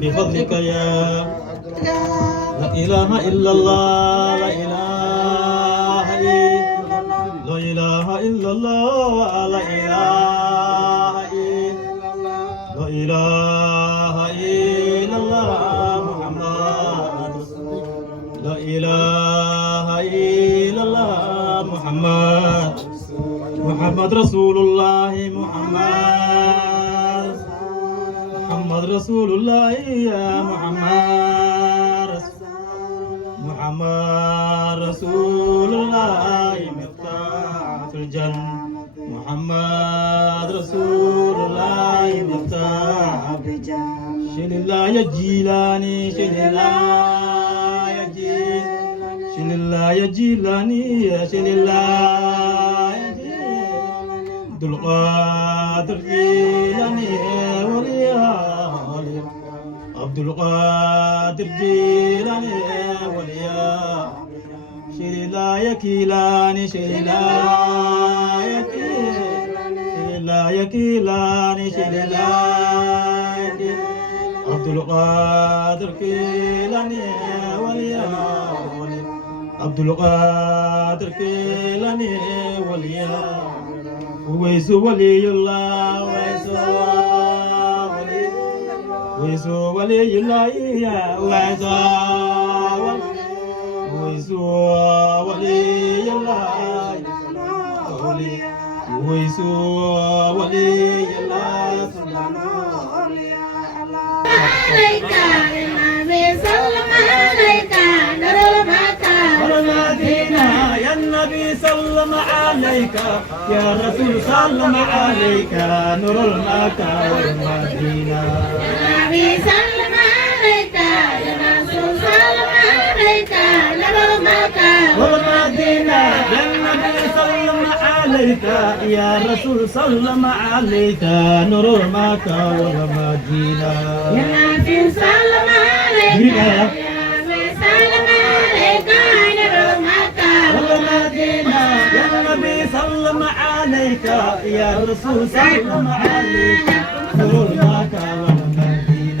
بفضلك يا لا إله إلا الله لا إله إلا لا إله إلا الله لا إله إلا لا إله إلا الله محمد لا إله إلا الله محمد رسول الله محمد رسول الله يا محمد رسول الله مفتاح الجنة محمد رسول الله مفتاح الجنة شل الله يا جيلاني شل الله يا جيلاني شل الله يا جيلاني شل الله يا جيلاني عبد القادر جيلاني عبد القادر جيلاني وليا شيلا يكيلاني شيلا يكيلاني شيلا عبد القادر كيلاني وليا عبد القادر كيلاني وليا ويسو ولي الله ويسو ولي الله يا ويسو ولي الله ويسو ولي الله سبحانه عليك يا نبي سلم عليك نور المكة والمدينة يا النبي سلم عليك يا رسول سلم عليك نور المكة والمدينة سلم عليك يا رسول سلم عليك نور المكة والمدينة يا النبي سلم عليك يا رسول سلم عليك نور مكة والمدينة يا نبي سلم عليك يا نبي سلم عليك نور المكة والمدينة يا النبي سلم عليك يا رسول سلم عليك نور مكة والمدينة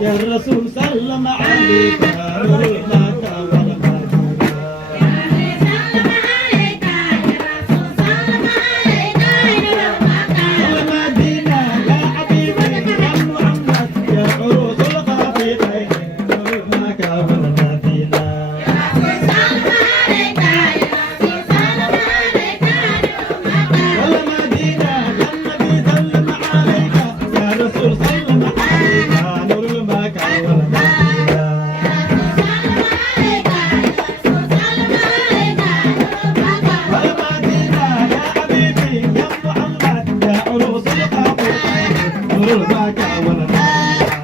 يا الرسول سلم عليك نور مكة والمدينة يا حبيبي يا محمد يا عروس الخفيفين نور مكة والمدينة والمدينة يا النبي سلم عليك يا رسول سلم عليك نور مكة والمدينة والمدينة يا حبيبي يا محمد يا عروس الخفيفين نور مكة والمدينة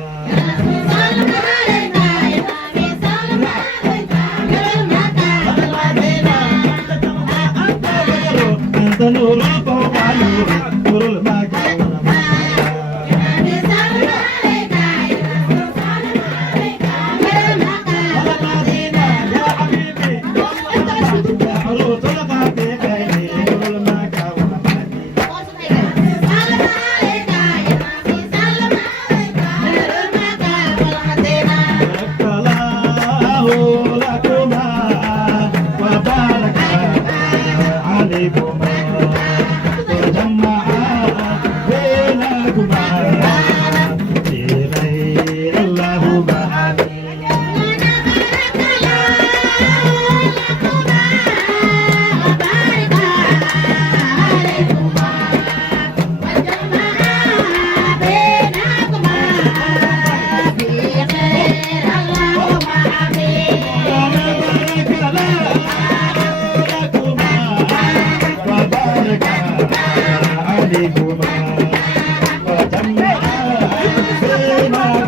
أنت نور فوق نور نور المكة والمدينة يا حبيبي يا محمد يا عروس الخفيفين نور المكة والمدينة بارك الله لكما وبارك عليكما عليكما وجمع بينهما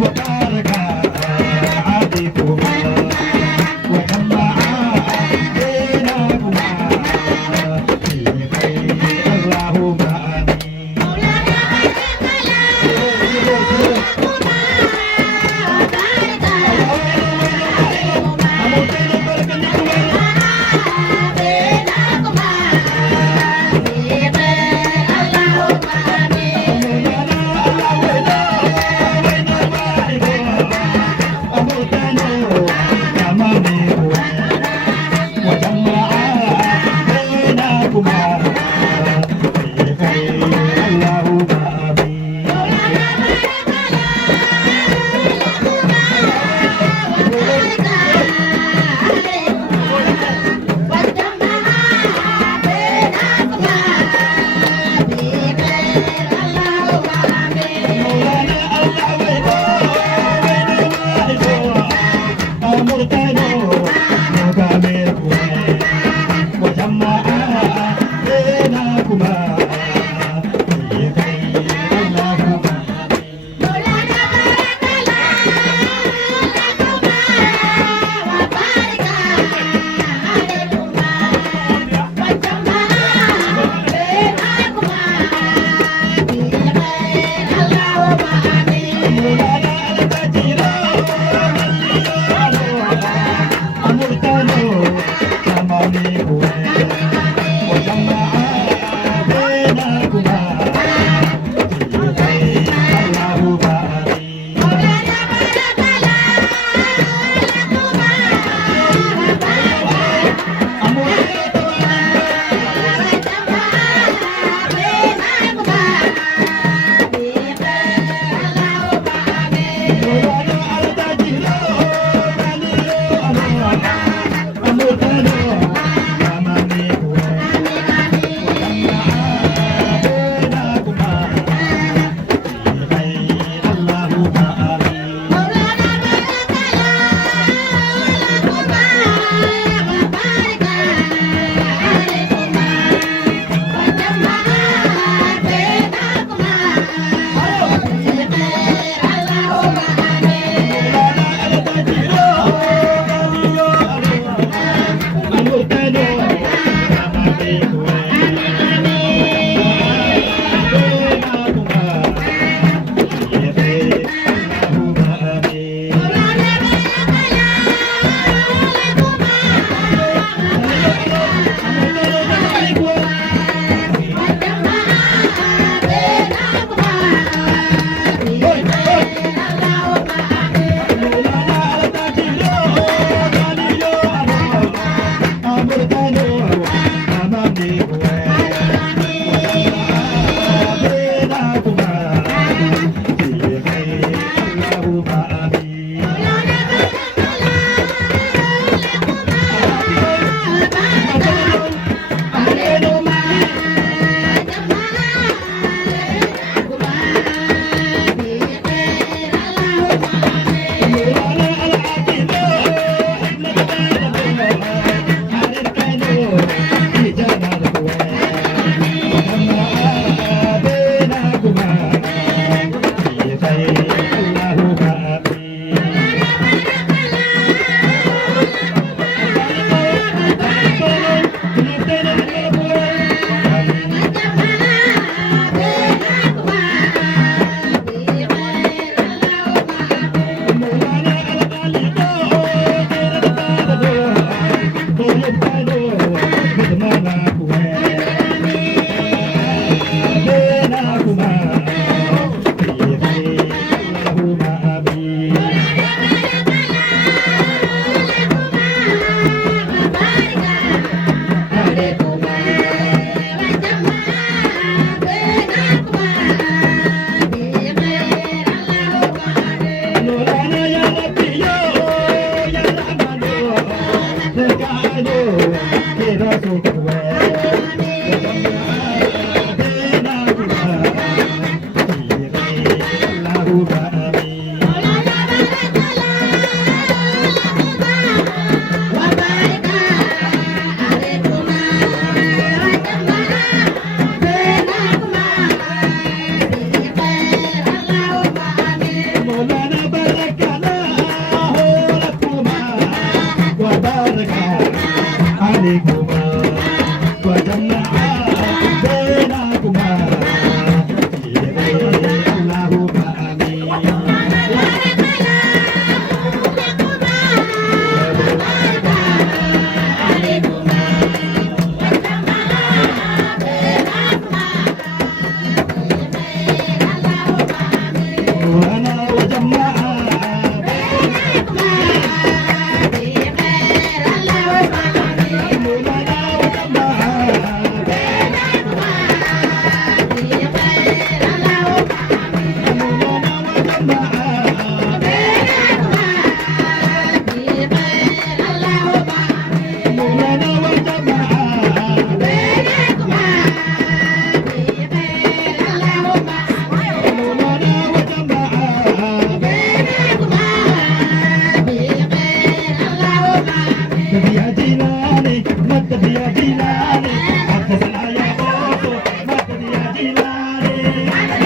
وبارك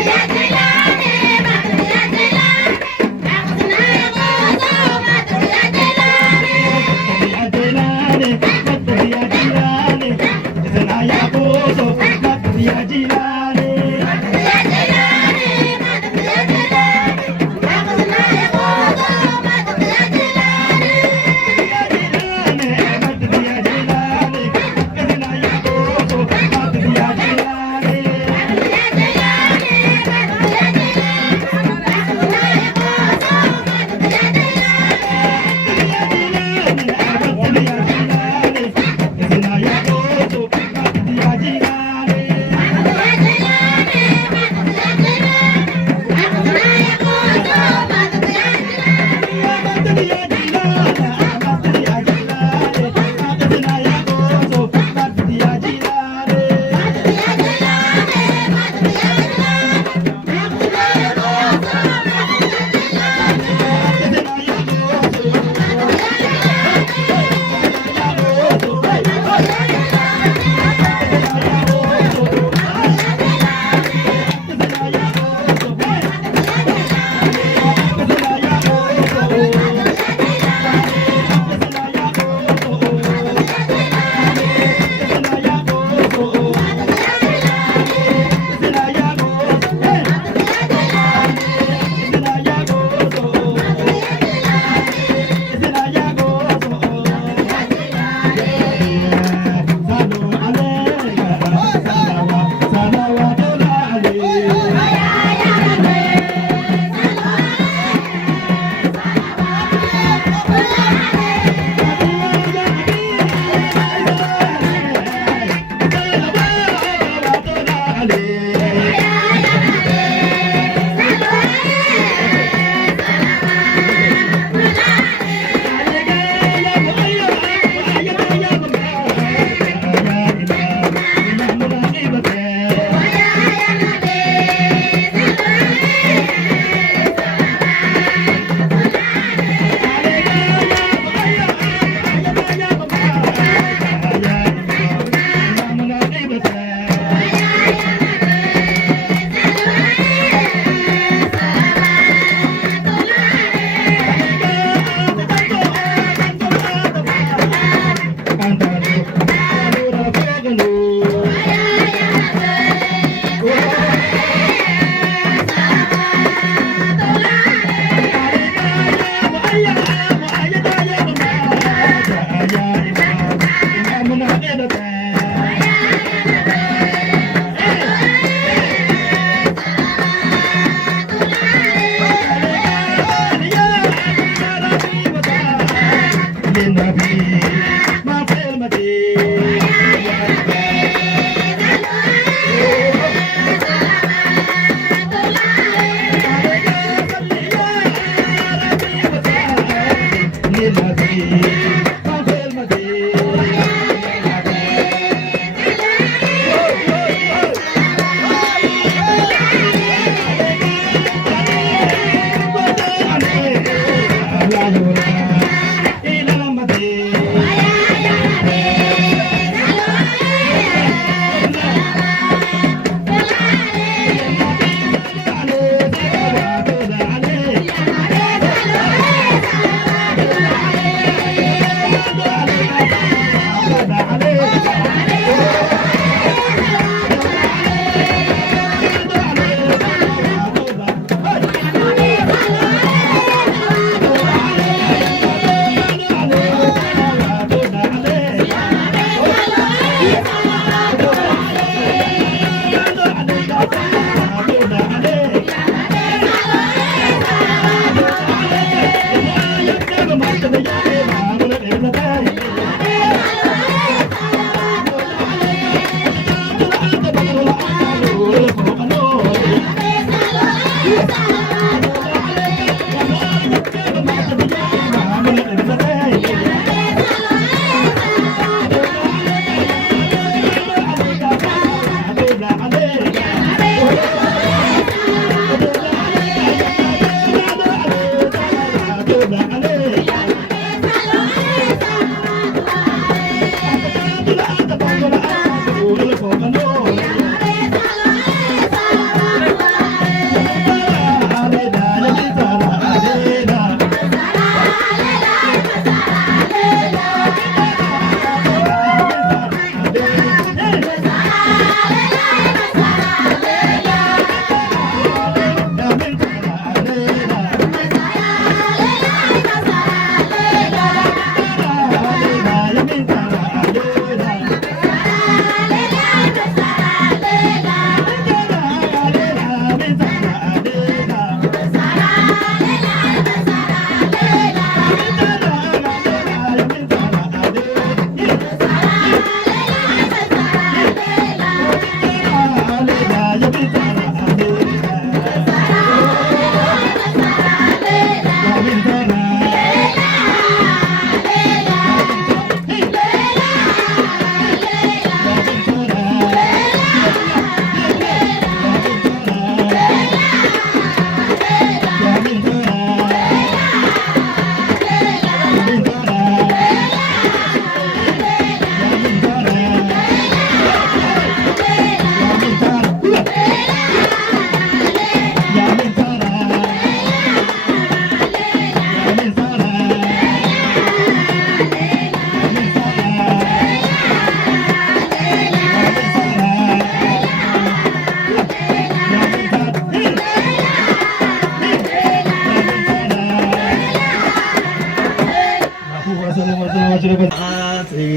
Yeah.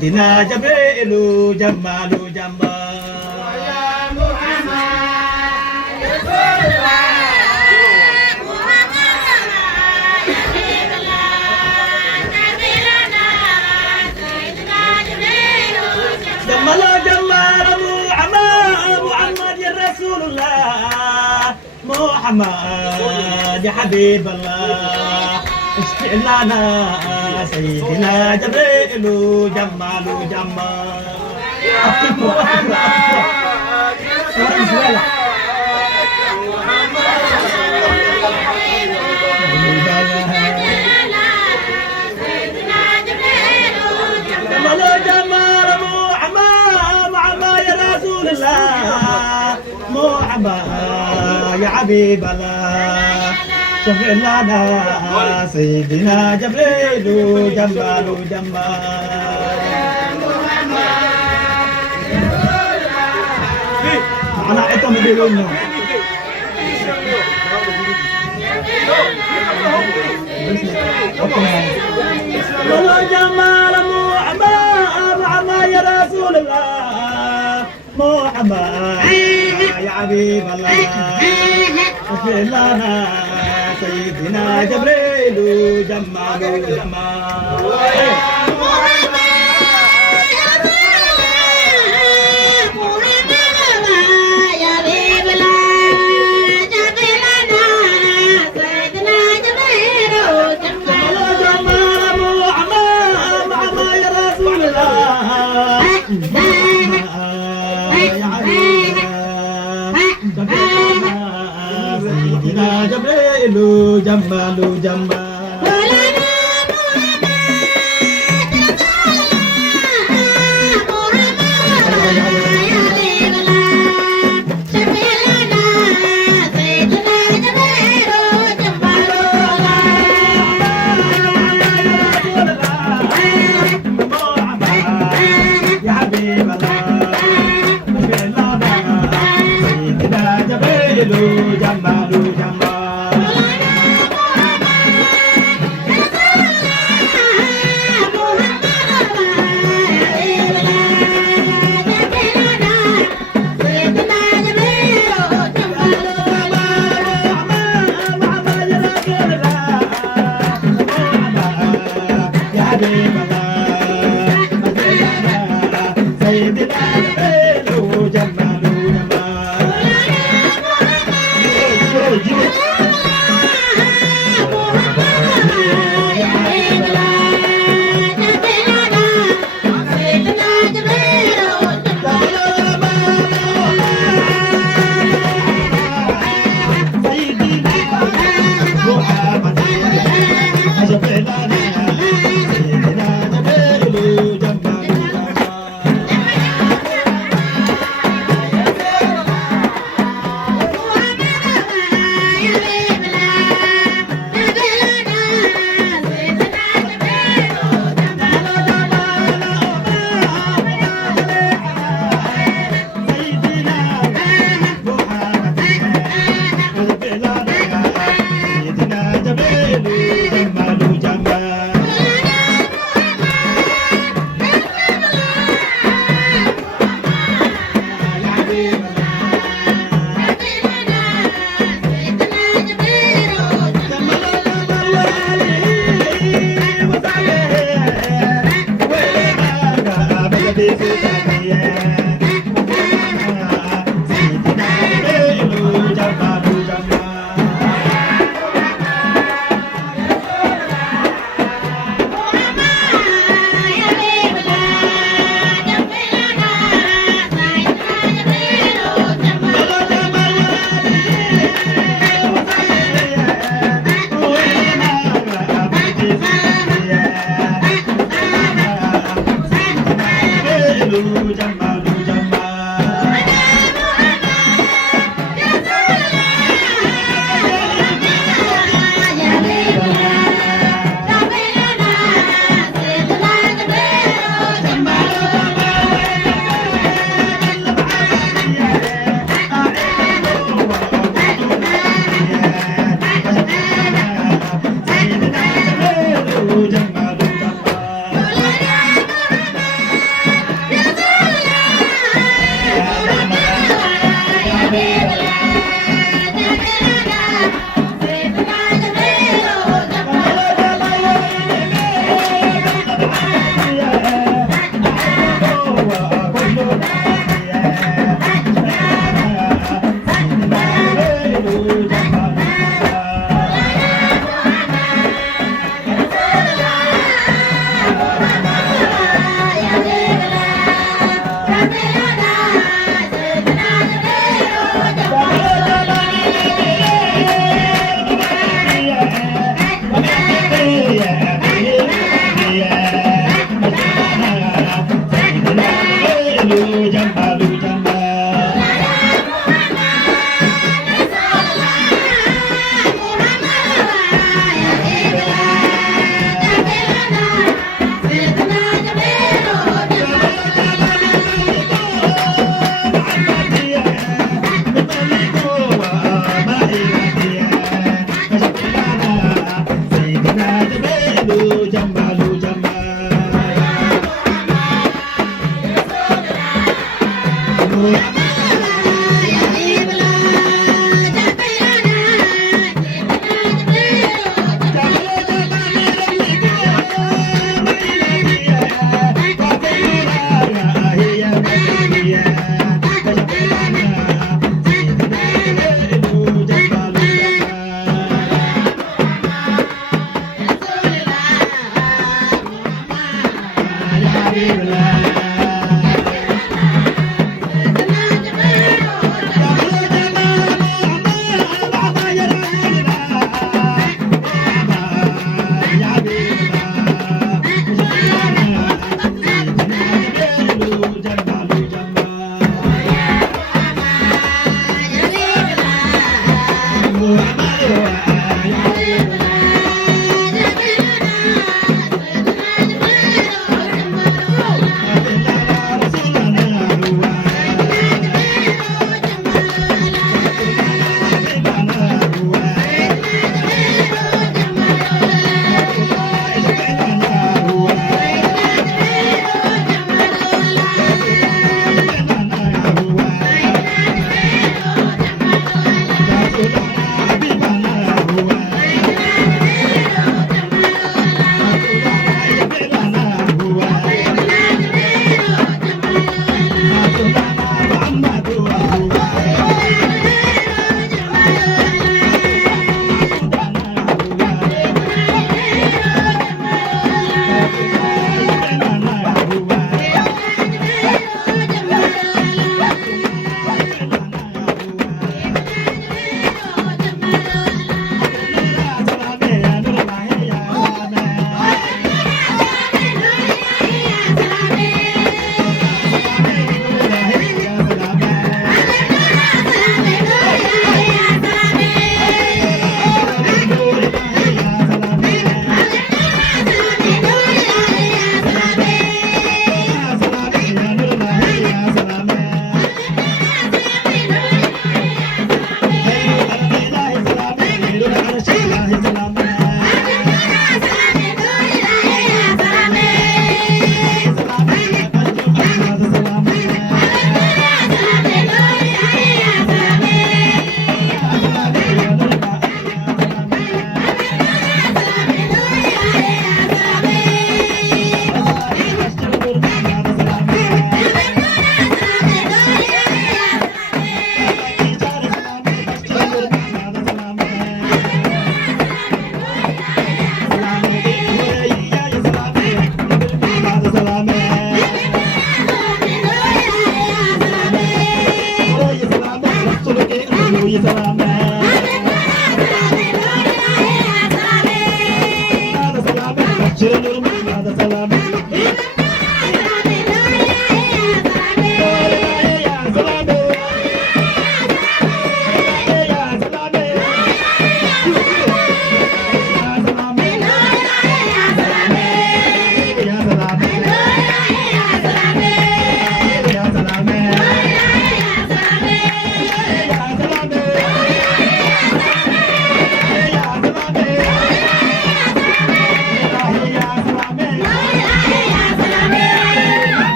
سيدنا جبريل جمال جمال يا محمد رسول الله جمال جمال محمد يا رسول الله محمد يا حبيب الله اشفع لنا سيدنا جبريل جمال جمال يا محمد رسول الله جمال جمال محمد يا رسول الله محمد يا حبيب الله شفع لنا سيدنا جبريل جمال جمال أنا عيتهم بديلوني والله جمال محمد يا رسول الله محمد يا حبيب الله اشفع لنا سيدنا جبريل جمال جمال سيدنا جبريل جمال جمال يا حبيب الله سيدنا جبريل جمال جمال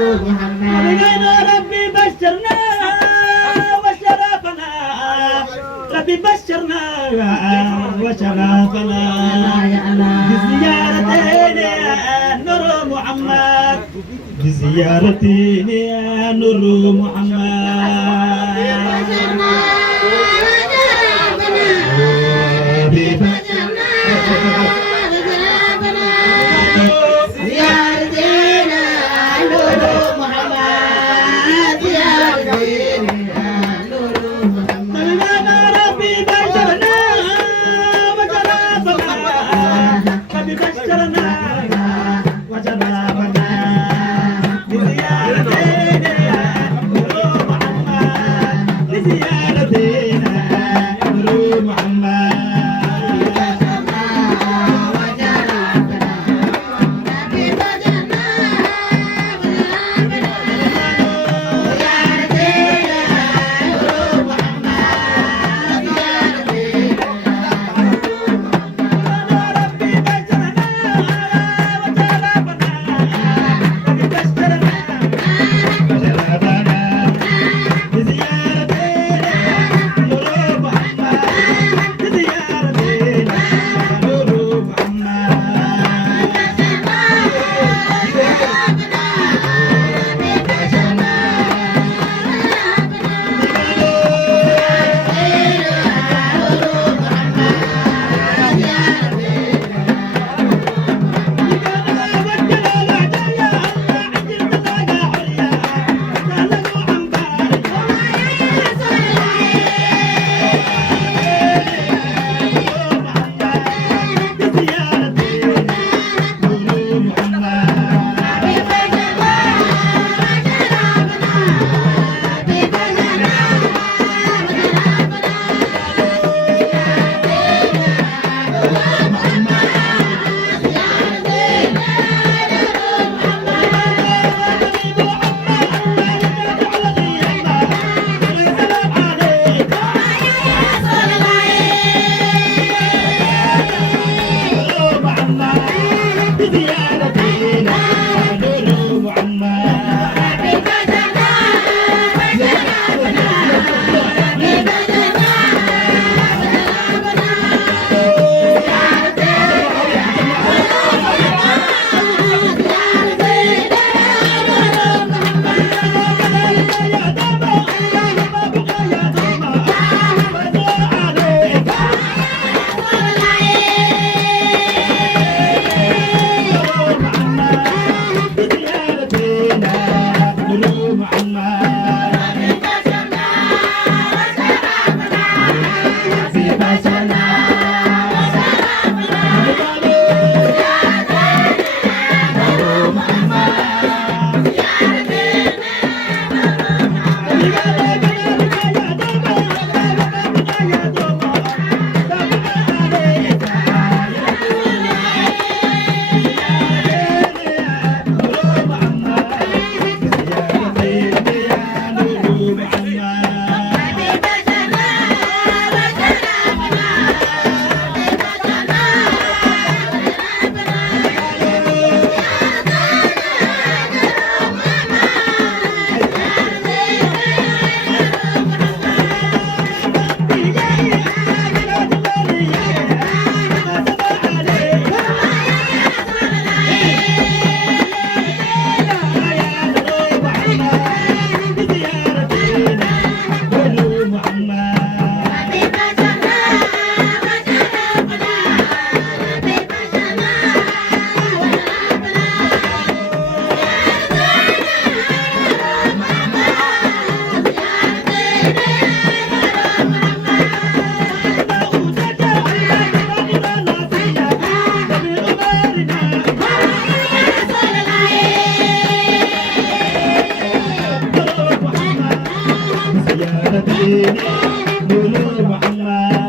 نبينا ربي بشرنا وشرفنا ربي بشرنا وشرفنا بزيارتين نور محمد بزيارتين نور محمد نور محمد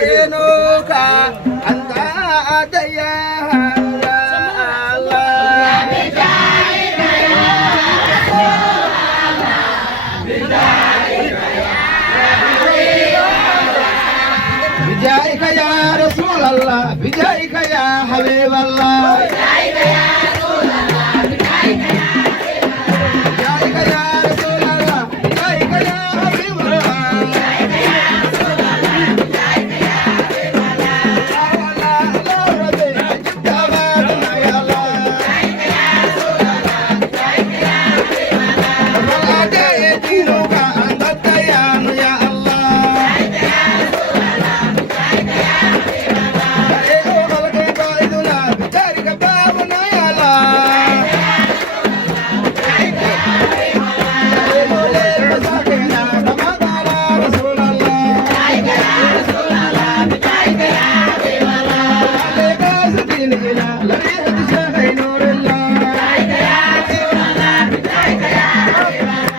دينك أنت ديا بجايك يا رسول الله بجايك يا حبيب الله بجايك يا رسول الله بجايك يا حبيب الله بجايك يا رسول الله بجايك يا حبيب الله بجايك يا رسول الله بجايك يا حبيب الله لا لا ربي جبت أماننا يا الله بجايك يا رسول الله بجايك يا حبيب الله ولا دينك أنت الديان يا الله بجايك يا رسول الله بجايك يا حبيب الله أيها خلق قائدنا بجارك بابنا يا الله بجايك يا رسول الله بجايك يا حبيب الله كما قال رسول الله بجايك يا رسول الله بجايك يا حبيب الله عليك سدين إلى لريحة شيخ نور الله بجايك يا رسول الله بجايك يا حبيب الله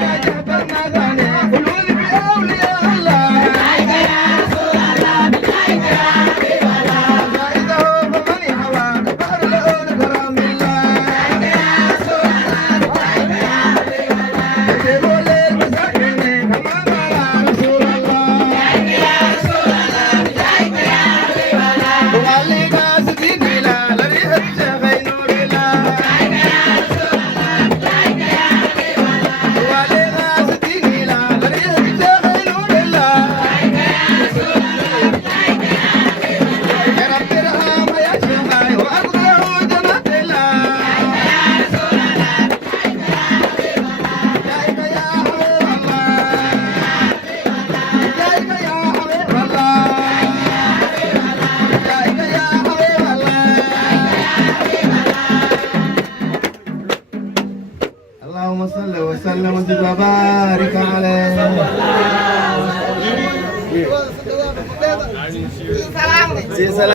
ما جهت المغاني قلوب بأولياء الله بجايك يا رسول الله بجايك يا حبيب الله زائده فمن يحوى بحر العود كرام الله بجايك يا رسول الله بجايك يا حبيب الله يجيبوا للمساكين كما قال رسول الله بجايك يا رسول الله بجايك يا حبيب الله وعليك سدين إلى لريحة شيخ نور الله بجايك يا رسول الله بجايك يا حبيب الله وعليك سدين إلى لريحة شيخ نور الله بجايك يا رسول الله بجايك يا حبيب الله يا رب ارحم يا شيخي وأبقه جنة الله بجايك يا رسول الله بجايك يا حبيب الله بجايك يا حبيب الله بجايك يا حبيب الله بجايك يا حبيب الله اللهم صل وسلم وزد وبارك عليه سي سلام